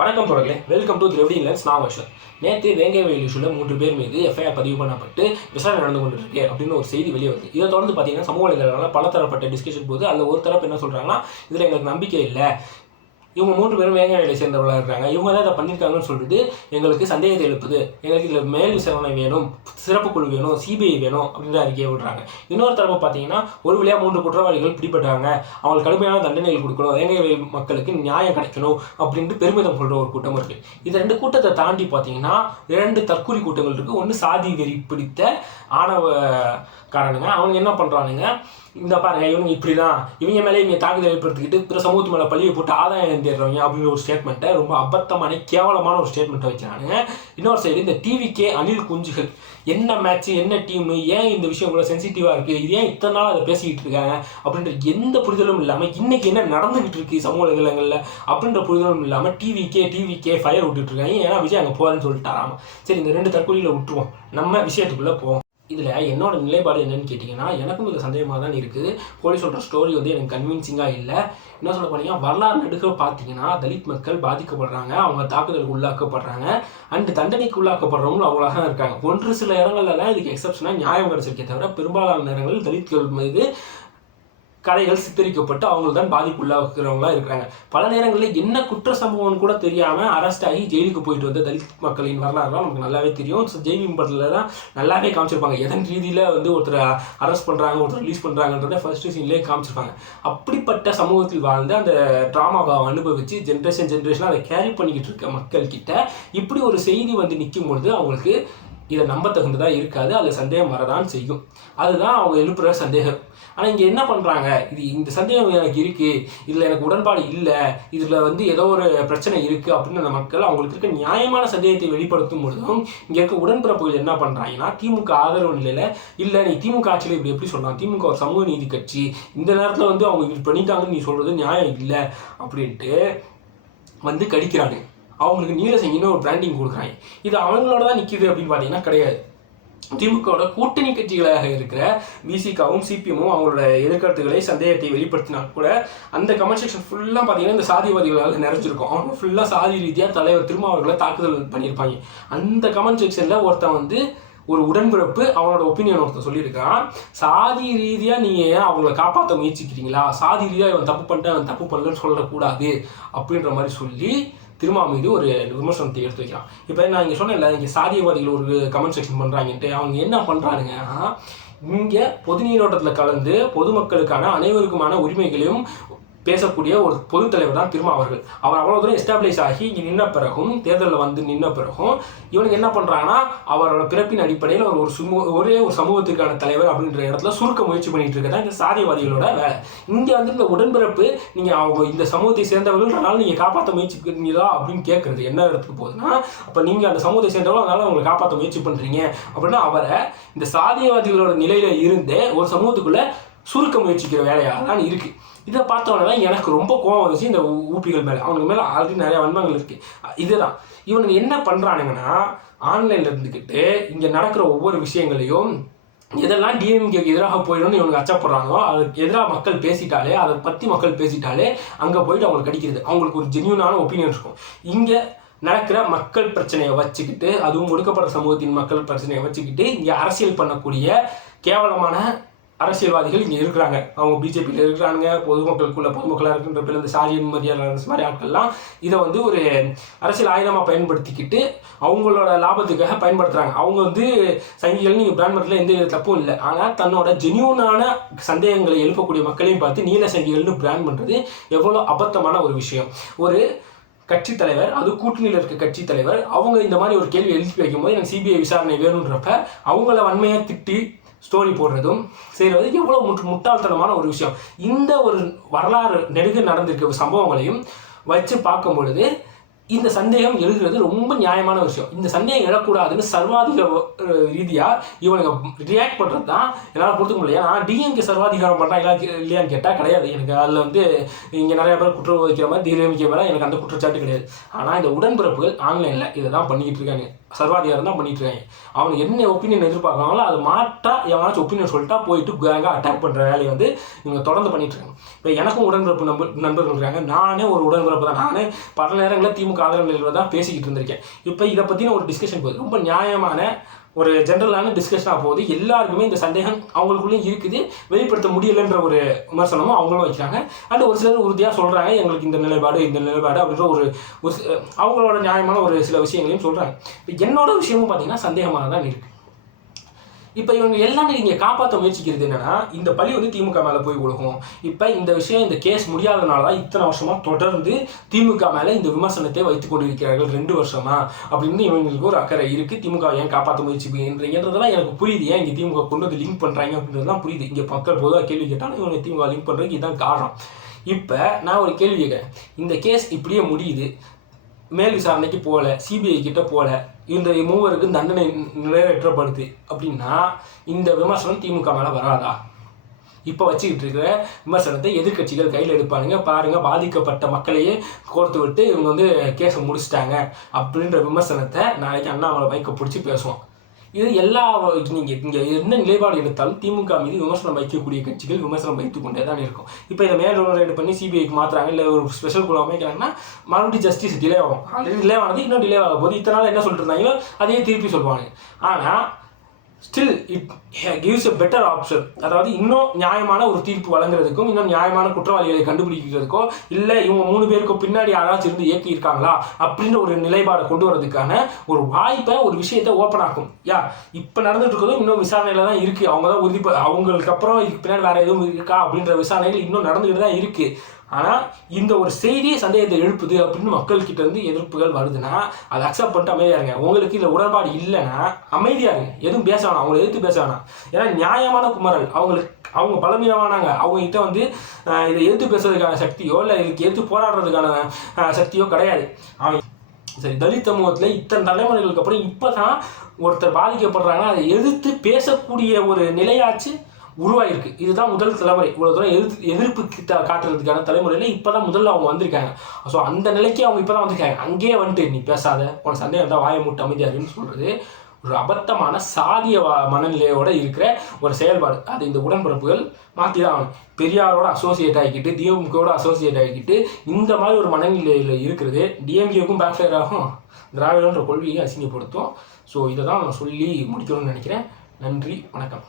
வணக்கம் தொடர்களே. Welcome to திரவிடி லென்ஸ் நான் வருஷன் நேற்று வேங்கை வயல் இஷ்யூவில் மூன்று பேர் மீது எஃப்ஐஆர் பதிவு பண்ணப்பட்டு விசாரணை நடந்து கொண்டு இருக்கு அப்படின்னு ஒரு செய்தி வெளியே வருது. இதை தொடர்ந்து பார்த்தீங்கன்னா சமூக வலைதளங்களில் பல தரப்பட்ட டிஸ்கஷன் போது அதில் ஒரு தரப்பு என்ன சொல்கிறாங்கன்னா இதில் எங்களுக்கு நம்பிக்கை இல்லை. இவங்க மூன்று பேரும் வேங்க சேர்ந்தவர்களாக இருக்காங்க. இவங்க தான் இதை பண்ணியிருக்காங்கன்னு சொல்லிட்டு எங்களுக்கு சந்தேகத்தை எழுப்புது. எங்களுக்கு இதில் மேல் விசாரணை வேணும் சிறப்பு குழு வேணும் சிபிஐ வேணும் அப்படின்ற அறிக்கையை விடுறாங்க. இன்னொரு தரப்பு பார்த்தீங்கன்னா ஒரு வழியாக மூன்று குற்றவாளிகள் பிடிபட்டாங்க. அவங்களுக்கு கடுமையான தண்டனைகள் கொடுக்கணும். வேங்க மக்களுக்கு நியாயம் கிடைக்கணும் அப்படின்ட்டு பெருமிதம் கொள்கிற ஒரு கூட்டம் இருக்குது இந்த ரெண்டு கூட்டத்தை தாண்டி பார்த்தீங்கன்னா இரண்டு தற்கொலை கூட்டங்கள் இருக்குது ஒன்று சாதி வெறி பிடித்த ஆணவ காரணங்க அவங்க என்ன பண்ணுறானுங்க இந்த பாருங்க இவங்க இப்படி தான் இவங்க மேலே இவங்க தாக்குதல் ஏற்படுத்திக்கிட்டு பிற சமூகத்து மேலே பழியை போட்டு ஆதாயம் தேடுறவங்க அப்படின்னு ஒரு ஸ்டேட்மெண்ட்டை ரொம்ப அபத்தமான கேவலமான ஒரு ஸ்டேட்மெண்ட்டை வச்சானுங்க இன்னொரு சைடு இந்த டிவிக்கே அனில் குஞ்சுகள். என்ன மேட்ச் என்ன டீம் ஏன் இந்த விஷயம் இவ்வளோ சென்சிட்டிவாக இருக்குது இது ஏன் இத்தனை நாள் அதை பேசிக்கிட்டு இருக்காங்க? அப்படின்ற எந்த புரிதலும் இல்லாமல் இன்றைக்கி என்ன நடந்துக்கிட்டு இருக்குது சமூக வலைதளங்களில்? அப்படின்ற புரிதலும் இல்லாமல் டிவிக்கே டிவிக்கே ஃபயர் விட்டுட்ருக்காங்க ஏன்னா விஜய் அங்கே போகிறேன்னு சொல்லிட்டாராமா. சரி இந்த ரெண்டு தற்கொலையில் விட்டுருவோம். நம்ம விஷயத்துக்குள்ளே போவோம். இதில் என்னோட நிலைப்பாடு என்னன்னு கேட்டிங்கன்னா எனக்கும் இது சந்தேகமாக தான் இருக்குது போலீஸ் சொல்கிற ஸ்டோரி வந்து எனக்கு கன்வின்சிங்காக இல்லை. என்ன சொல்ல போனீங்கன்னா வரலாறு நடுக்க பார்த்தீங்கன்னா தலித் மக்கள் பாதிக்கப்படுறாங்க. அவங்க தாக்குதலுக்கு உள்ளாக்கப்படுறாங்க. அண்ட் தண்டனைக்கு உள்ளாக்கப்படுறவங்களும் அவ்வளோ தான் இருக்காங்க. ஒன்று சில இடங்கள்ல தான் இதுக்கு எக்ஸப்ஷனாக நியாயம் கிடச்சிருக்கே தவிர பெரும்பாலான நேரங்களில் தலித்கள் மீது கதைகள் சித்தரிக்கப்பட்டு அவங்க தான் பாதிப்புள்ளாகிறவங்களா இருக்கிறாங்க. பல நேரங்களில் என்ன குற்ற சம்பவம்னு கூட தெரியாமல் அரெஸ்ட் ஆகி ஜெயிலுக்கு போயிட்டு வந்த தலித் மக்களின் வரலாறுலாம் நமக்கு நல்லாவே தெரியும். ஸோ ஜெய்பீம் படத்தில் தான் நல்லாவே காமிச்சிருப்பாங்க. எதன் ரீதியில் வந்து ஒருத்தர் அரெஸ்ட் பண்ணுறாங்க ஒருத்தர் ரிலீஸ் பண்ணுறாங்கன்றத ஃபர்ஸ்ட் சீன்லேயே காமிச்சிருப்பாங்க. அப்படிப்பட்ட சமூகத்தில் வாழ்ந்து அந்த ட்ராமாவை அனுபவித்து ஜென்ரேஷன் ஜென்ரேஷனாக அதை கேரி பண்ணிக்கிட்டு இருக்க மக்கள் கிட்ட இப்படி ஒரு செய்தி வந்து நிற்கும் பொழுது அவங்களுக்கு இதை நம்ப தகுந்ததாக இருக்காது. அதில் சந்தேகம் வரதான் செய்யும். அதுதான் அவங்க எழுப்புகிற சந்தேகம். ஆனால் இங்கே என்ன பண்ணுறாங்க இது இந்த சந்தேகம் எனக்கு இருக்குது இதில் எனக்கு உடன்பாடு இல்லை. இதில் வந்து ஏதோ ஒரு பிரச்சனை இருக்குது அப்படின்னு அந்த மக்கள் அவங்களுக்கு இருக்க நியாயமான சந்தேகத்தை வெளிப்படுத்தும் பொழுதும் இங்கே இருக்க உடன்பிறப்புகள் என்ன பண்ணுறாங்கன்னா திமுக ஆதரவு நிலையில் இல்லை நீ திமுக ஆட்சியில் இப்படி எப்படி சொல்லலாம்? திமுக ஒரு சமூக நீதி கட்சி. இந்த நேரத்தில் வந்து அவங்க இப்படி பண்ணிட்டாங்கன்னு நீ சொல்கிறது நியாயம் இல்லை. அப்படின்ட்டு வந்து கடிக்கிறாங்க. அவங்களுக்கு நீலசங்கின்னு ஒரு பிராண்டிங் கொடுக்குறாங்க. இது அவங்களோட தான் நிற்கிது அப்படின்னு பார்த்தீங்கன்னா கிடையாது. திமுகவோட கூட்டணி கட்சிகளாக இருக்கிற விசிகாவும் சிபிஎம்மும் அவங்களோட எதிர்கருத்துக்களை சந்தேகத்தை வெளிப்படுத்தினா கூட அந்த கமெண்ட் செக்ஷன் ஃபுல்லாக பார்த்தீங்கன்னா இந்த சாதிவாதிகளால் நிறைஞ்சிருக்கும். அவங்க ஃபுல்லாக சாதி ரீதியாக தலைவர் திருமாவர்களை தாக்குதல் பண்ணியிருப்பாங்க. அந்த கமெண்ட் செக்ஷனில் ஒருத்தன் வந்து ஒரு உடன்பிறப்பு அவனோட ஒப்பீனியன் ஒருத்தர் சொல்லியிருக்கான் சாதி ரீதியாக நீங்கள் அவங்கள காப்பாற்ற முயற்சிக்கிறீங்களா? சாதி ரீதியாக இவன் தப்பு பண்ணிட்டு அவன் தப்பு பண்ணலன்னு சொல்லக்கூடாது அப்படின்ற மாதிரி சொல்லி திருமா மீது ஒரு விமர்சனத்தை எடுத்து வைக்கிறான். இப்போ நான் இங்கே சொன்னேன்ல இங்கே சாதியவாதிகள் ஒரு கமெண்ட் செக்ஷன் பண்ணுறாங்கன்ட்டு அவங்க என்ன பண்ணுறானுங்க இங்கே பொது நீரோட்டத்தில் கலந்து பொதுமக்களுக்கான அனைவருக்குமான உரிமைகளையும் பேசக்கூடிய ஒரு பொது தலைவர் தான் திருமா அவர்கள். அவர் அவ்வளோ தூரம் எஸ்டாப்ளிஷ் ஆகி இங்கே நின்ன பிறகும் தேர்தலில் வந்து நின்ன பிறகும் இவனுக்கு என்ன பண்ணுறாங்கன்னா அவரோட பிறப்பின் அடிப்படையில் அவர் ஒரு சுமூ ஒரே ஒரு சமூகத்திற்கான தலைவர் அப்படின்ற இடத்துல சுருக்க முயற்சி பண்ணிட்டு இருக்கதான் இந்த சாதியவாதிகளோட வேலை. இங்கே வந்து இந்த உடன்பிறப்பு நீங்கள் அவங்க இந்த சமூகத்தை சேர்ந்தவர்கள்னால நீங்கள் காப்பாற்ற முயற்சிக்கிறீங்களா அப்படின்னு கேட்குறது என்ன இடத்துக்கு போகுதுன்னா அப்போ நீங்கள் அந்த சமூகத்தை சேர்ந்தவங்க அதனால அவங்களை காப்பாற்ற முயற்சி பண்ணுறீங்க அப்படின்னா அவரை இந்த சாதியவாதிகளோட நிலையில் இருந்தே ஒரு சமூகத்துக்குள்ளே சுருக்க முயற்சிக்கிற வேலையாக தான் இருக்குது இதை பார்த்தோன்னே தான் எனக்கு ரொம்ப கோவம் வந்துச்சு இந்த ஊப்பிகள் மேலே. அவனுக்கு மேலே ஆல்ரெடி நிறையா வன்மங்கள் இருக்குது இதுதான். இவனுங்க என்ன பண்ணுறானுங்கன்னா ஆன்லைனில் இருந்துக்கிட்டு இங்கே நடக்கிற ஒவ்வொரு விஷயங்களையும் எதெல்லாம் டிஎம்கேக்கு எதிராக போயிடும்னு இவங்க அச்சப்படுறாங்களோ அதுக்கு எதிராக மக்கள் பேசிட்டாலே அதை பற்றி மக்கள் பேசிட்டாலே அங்கே போயிட்டு அவங்களுக்கு கிடைக்கிறது. அவங்களுக்கு ஒரு ஜென்யூனான ஒப்பீனியன் இருக்கும். இங்கே நடக்கிற மக்கள் பிரச்சனையை வச்சுக்கிட்டு அதுவும் ஒடுக்கப்பட்ட சமூகத்தின் மக்கள் பிரச்சனையை வச்சுக்கிட்டு இங்கே அரசியல் பண்ணக்கூடிய கேவலமான அரசியல்வாதிகள் இங்கே இருக்கிறாங்க. அவங்க பிஜேபியில் இருக்கிறாங்க பொதுமக்களுக்குள்ள பொதுமக்களாக இருக்கின்ற பேர் இந்த சாதி மரியாதை மாதிரி ஆட்கள்லாம் இதை வந்து ஒரு அரசியல் ஆயுதமாக பயன்படுத்திக்கிட்டு அவங்களோட லாபத்துக்காக பயன்படுத்துகிறாங்க அவங்க வந்து சங்கிகள் நீங்கள் பிராண்ட் பண்ணுறதுல எந்த வித தப்பும் இல்லை. ஆனால் தன்னோட ஜெனியூனான சந்தேகங்களை எழுப்பக்கூடிய மக்களையும் பார்த்து நீல சங்கிகள்னு பிராண்ட் பண்ணுறது எவ்வளோ அபத்தமான ஒரு விஷயம். ஒரு கட்சி தலைவர் அது கூட்டணியில் இருக்க கட்சி தலைவர் அவங்க இந்த மாதிரி ஒரு கேள்வி எழுப்பி வைக்கும்போது எனக்கு சிபிஐ விசாரணை வேணுன்றப்ப அவங்கள வன்மையாக திட்டி ஸ்டோரி போடுறதும் செய்கிறது எவ்வளோ முட் முட்டாள்தனமான ஒரு விஷயம். இந்த ஒரு வரலாறு நெடுக நடந்திருக்க சம்பவங்களையும் வச்சு பார்க்கும் பொழுது இந்த சந்தேகம் எழுதுறது ரொம்ப நியாயமான விஷயம். இந்த சந்தேகம் எழக்கூடாதுன்னு சர்வாதிக ரீதியாக இவனுக்கு ரியாக்ட் பண்ணுறது தான் என்னால் பொறுத்துக்க முடியல. ஆனால் டிஎம்கே சர்வாதிகாரம் பண்ணுறாங்களா இல்லையான்னு கேட்டால் கிடையாது. எனக்கு அதில் வந்து இங்கே நிறைய பேர் குற்றம் வைக்கிற மாதிரி டிஎம்கே மேலே எனக்கு அந்த குற்றச்சாட்டு கிடையாது. ஆனால் இந்த உடன்பிறப்புகள் ஆன்லைனில் இதை தான் பண்ணிக்கிட்டு இருக்காங்க. சர்வாதிகாரம் தான் பண்ணிட்டு இருக்காங்க. அவனுக்கு என்ன ஒப்பீனியன் எதிர்பார்க்கறாங்களோ அது மாட்டா எவனாச்சும் ஒப்பீனியன் சொல்லிட்டா போயிட்டு கேங்காக அட்டாக் பண்ணுற வேலையை வந்து இவங்க தொடர்ந்து பண்ணிட்டு இருக்காங்க. இப்போ எனக்கும் உடன்பிறப்பு நண்பர் நண்பர்கள் இருக்காங்க. நானே ஒரு உடன்பிறப்பு தான் நானே பல நேரங்களில் திமுக திமுக ஆதரவு தான் பேசிக்கிட்டு இருந்திருக்கேன். இப்போ இதை பற்றின ஒரு டிஸ்கஷன் போகுது. ரொம்ப நியாயமான ஒரு ஜென்ரலான டிஸ்கஷனாக போகுது. எல்லாருக்குமே இந்த சந்தேகம் அவங்களுக்குள்ளேயும் இருக்குது. வெளிப்படுத்த முடியலைன்ற ஒரு விமர்சனமும் அவங்களும் வைக்கிறாங்க. அண்ட் ஒரு சிலர் உறுதியாக சொல்கிறாங்க எங்களுக்கு இந்த நிலைப்பாடு இந்த நிலைப்பாடு அப்படின்ற ஒரு ஒரு அவங்களோட நியாயமான ஒரு சில விஷயங்களையும் சொல்கிறாங்க இப்போ என்னோட விஷயமும் பார்த்தீங்கன்னா சந்தேகமாக தான் இருக்குது இப்போ இவங்க எல்லாமே இங்கே காப்பாற்ற முயற்சிக்கிறது என்னன்னா இந்த பழி வந்து திமுக மேலே போய் விழுகும். இப்போ இந்த விஷயம் இந்த கேஸ் முடியாதனால தான் இத்தனை வருஷமாக தொடர்ந்து திமுக மேலே இந்த விமர்சனத்தை வைத்துக் கொண்டிருக்கிறார்கள் ரெண்டு வருஷமா அப்படின்னு இவங்களுக்கு ஒரு அக்கறை இருக்குது திமுக ஏன் காப்பாற்ற முயற்சின்றதுலாம் எனக்கு புரியுது. ஏன் இங்கே திமுக கொண்டு வந்து லிங்க் பண்ணுறாங்க அப்படின்றதுலாம் புரியுது. இங்கே மக்கள் பொதுவாக கேள்வி கேட்டாலும் இவங்க திமுக லிங்க் பண்ணுறதுக்கு இதுதான் காரணம். இப்போ நான் ஒரு கேள்வி கேட்குறேன். இந்த கேஸ் இப்படியே முடியுது. மேல் விசாரணைக்கு போகல சிபிஐ கிட்ட போகல. இந்த மூவருக்கு தண்டனை நிறைவேற்றப்படுது. அப்படின்னா இந்த விமர்சனம் திமுக மேலே வராதா? இப்போ வச்சுக்கிட்டு இருக்கிற விமர்சனத்தை எதிர்க்கட்சிகள் கையில் எடுப்பானுங்க. பாருங்கள் பாதிக்கப்பட்ட மக்களையே கோர்த்து விட்டு இவங்க வந்து கேஸை முடிச்சிட்டாங்க. அப்படின்ற விமர்சனத்தை நாளைக்கு அண்ணாமலை பைக்கை பிடிச்சி பேசுவோம். இது எல்லா நீங்கள் இங்கே என்ன நிலைப்பாடு எடுத்தாலும் திமுக மீது விமர்சனம் வைக்கக்கூடிய கட்சிகள் விமர்சனம் வைத்து கொண்டே தான் இருக்கும். இப்போ இதை மேல்முறையீடு பண்ணி சிபிஐக்கு மாற்றுறாங்க இல்லை ஒரு ஸ்பெஷல் குழு அமைக்கிறாங்கன்னா மறுபடியும் ஜஸ்டிஸ் டிலே ஆகும். ஆல்ரெடி டிலே ஆனது இன்னும் டிலே ஆகும் போது இத்தனை நாள் என்ன சொல்லிட்டு இருந்தாங்களோ அதையே திருப்பி சொல்லுவாங்க. ஆனால் still it gives a better option அதாவது இன்னும் நியாயமான ஒரு தீர்ப்பு வழங்குறதுக்கும் இன்னும் நியாயமான குற்றவாளிகளை கண்டுபிடிக்கிறதுக்கோ இல்லை இவங்க மூணு பேருக்கும் பின்னாடி யாராச்சும் இருந்து இயக்கி இருக்காங்களா அப்படின்ற ஒரு நிலைப்பாடை கொண்டு வரதுக்கான ஒரு வாய்ப்பை ஒரு விஷயத்தை ஓப்பன் ஆக்கும். யா இப்போ நடந்துட்டு இருக்கிறதும் இன்னும் விசாரணையில் தான் இருக்குது அவங்க தான் உறுதி அவங்களுக்கு அப்புறம் இதுக்கு பின்னாடி வேறு எதுவும் இருக்கா அப்படின்ற விசாரணைகள் இன்னும் நடந்துகிட்டு தான் இருக்குது ஆனால் இந்த ஒரு செய்தியே சந்தேகத்தை எழுப்புது அப்படின்னு மக்கள்கிட்ட இருந்து எதிர்ப்புகள் வருதுன்னா அதை அக்செப்ட் பண்ணிட்டு அமைதியாக இருங்க. உங்களுக்கு இதில் உடன்பாடு இல்லைன்னா அமைதியாக இருங்க. எதுவும் பேச வேணாம். அவங்களை எதிர்த்து பேச வேணாம். ஏன்னா நியாயமான குமரல் அவங்களுக்கு அவங்க பலவீனமானாங்க. அவங்ககிட்ட வந்து இதை எதிர்த்து பேசுறதுக்கான சக்தியோ இல்லை இதுக்கு எதிர்த்து போராடுறதுக்கான சக்தியோ கிடையாது. அவன் சரி தலித் சமூகத்தில் இத்தனை தலைமுறைகளுக்கு அப்புறம் இப்போ தான் ஒருத்தர் பாதிக்கப்படுறாங்க அதை எதிர்த்து பேசக்கூடிய ஒரு நிலையாச்சு. உருவாயிருக்கு. இதுதான் முதல் தலைமுறை. இவ்வளோ தூரம் எதிர்த்து எதிர்ப்பு கிட்ட காட்டுறதுக்கான தலைமுறையில் இப்போ தான் முதல்ல அவங்க வந்திருக்காங்க. ஸோ அந்த நிலைக்கு அவங்க இப்போ தான் வந்திருக்காங்க. அங்கேயே வந்துட்டு நீ பேசாத. உனக்கு சந்தேகம் இருந்தால் வாயை மூட்டு அமைதியாருன்னு சொல்கிறது ஒரு அபத்தமான சாதிய வ- மனநிலையோட இருக்கிற ஒரு செயல்பாடு. அது இந்த உடன்பிறப்புகள் மாற்றி தான் ஆகணும். பெரியாரோட அசோசியேட் ஆகிக்கிட்டு டிஎம்கேவோட அசோசியேட் ஆகிக்கிட்டு இந்த மாதிரி ஒரு மனநிலையில் இருக்கிறது டிஎம்கேவுக்கும் பேக்ஃபயர் ஆகும். திராவிடன்ற கொள்கையை அசிங்கப்படுத்தும். ஸோ இதை தான் நான் சொல்லி முடிக்கணும்னு நினைக்கிறேன். நன்றி வணக்கம்.